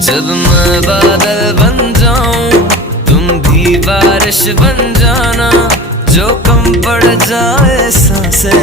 जब मैं बादल बन जाऊं तुम भी बारिश बन जाना, जो कम पड़ जाए सांसें